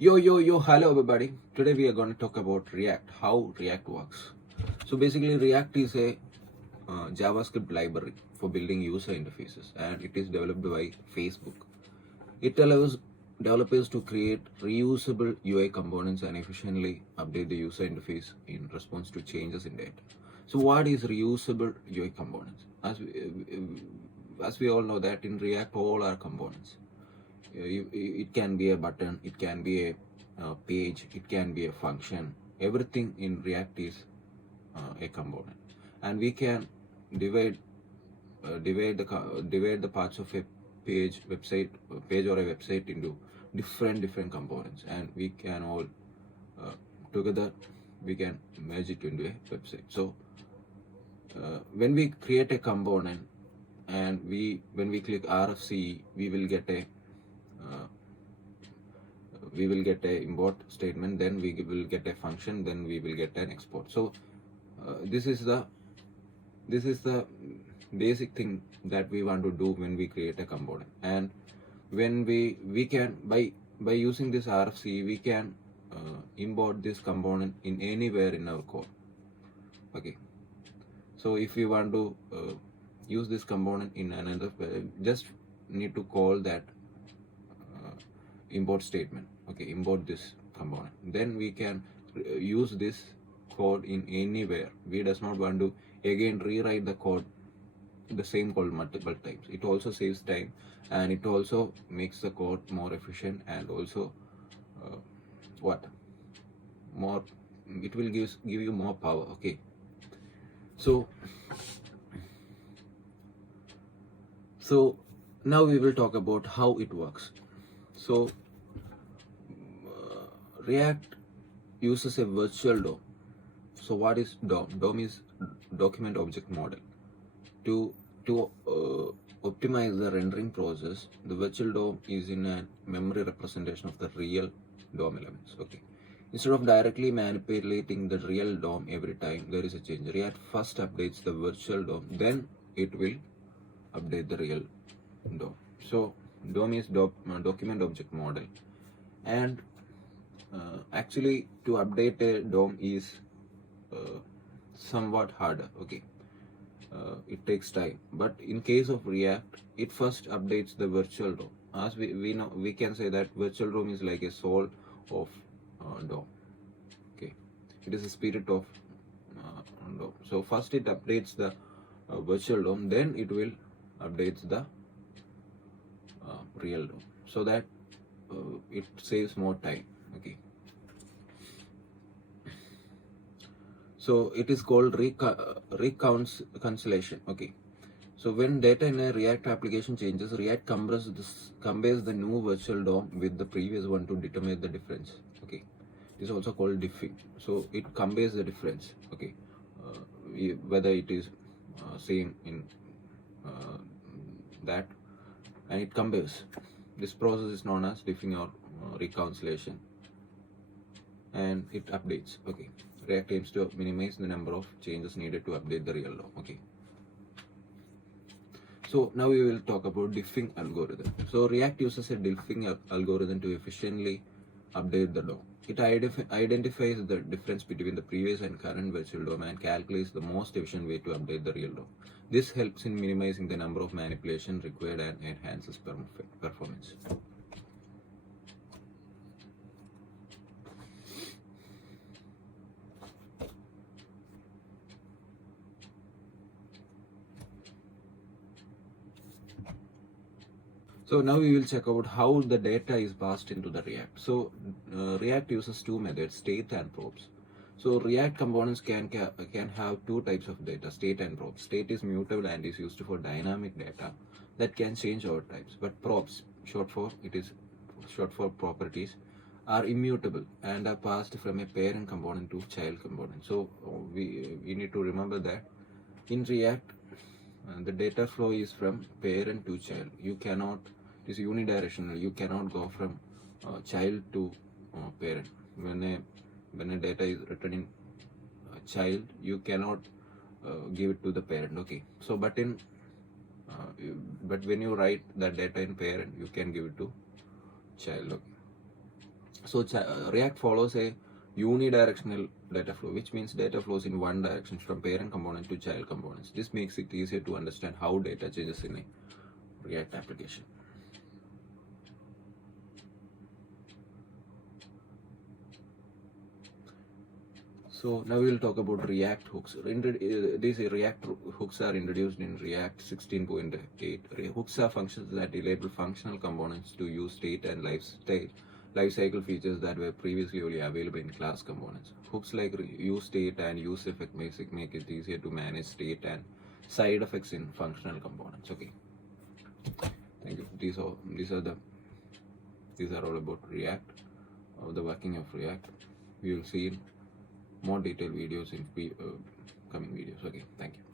Yo, hello everybody. Today we are going to talk about React, how React works. So basically, React is a JavaScript library for building user interfaces, and it is developed by Facebook. It allows developers to create reusable UI components and efficiently update the user interface in response to changes in data. So what is reusable UI components? As we all know that in React, all are components. It can be a button, it can be a page, it can be a function. Everything in React is a component, and we can divide divide the parts of a page or a website into different components, and we can all together we can merge it into a website. So when we create a component and when we click RFC, uh, we will get a import statement, then we will get a function, then we will get an export. So this is the basic thing that we want to do when we create a component. And when we can by using this RFC, we can import this component in anywhere in our code. Okay, so if we want to use this component in another, just need to call that import statement. Okay, import this component, then we can use this code in anywhere. We does not want to again rewrite the same code multiple times. It also saves time, and it also makes the code more efficient, and also what more, it will give you more power. Okay, so now we will talk about how it works. So React uses a virtual DOM. So what is DOM? DOM is document object model. To optimize the rendering process, the virtual DOM is in a memory representation of the real DOM elements. Okay, instead of directly manipulating the real DOM every time there is a change, React first updates the virtual DOM, then it will update the real DOM. So DOM is document object model, and actually to update a DOM is somewhat harder. Okay, it takes time, but in case of React, it first updates the virtual DOM. As we know, we can say that virtual DOM is like a soul of DOM. Okay, it is a spirit of DOM. So first it updates the virtual DOM, then it will updates the real DOM, so that it saves more time. Okay, so it is called reconciliation. Okay, so when data in a React application changes, React compares the new virtual DOM with the previous one to determine the difference. Okay, it is also called diffing. So it compares the difference. Okay, whether it is same in that, and it compares. This process is known as diffing or reconciliation, and it updates. Okay, React aims to minimize the number of changes needed to update the real DOM. Okay, so now we will talk about diffing algorithm. So React uses a diffing algorithm to efficiently update the DOM. It identifies the difference between the previous and current virtual DOM and calculates the most efficient way to update the real DOM. This helps in minimizing the number of manipulations required and enhances performance. So now we will check out how the data is passed into the React. So React uses two methods, state and props. So React components can have two types of data, state and props. State is mutable and is used for dynamic data that can change over types. But props, short for properties, are immutable and are passed from a parent component to child component. So we need to remember that in React, the data flow is from parent to child. You cannot, it is unidirectional. You cannot go from child to parent. When a data is written in child, you cannot give it to the parent. Okay, so but when you write that data in parent, you can give it to child. Okay, So React follows a unidirectional data flow, which means data flows in one direction from parent component to child components. This makes it easier to understand how data changes in a React application. So now we will talk about React hooks. These React hooks are introduced in React 16.8. Hooks are functions that enable functional components to use state and lifecycle features that were previously only available in class components. Hooks like use state and use effect make it easier to manage state and side effects in functional components. Okay, thank you. These are all about React, the working of React. We will see more detailed videos in coming videos. Okay, thank you.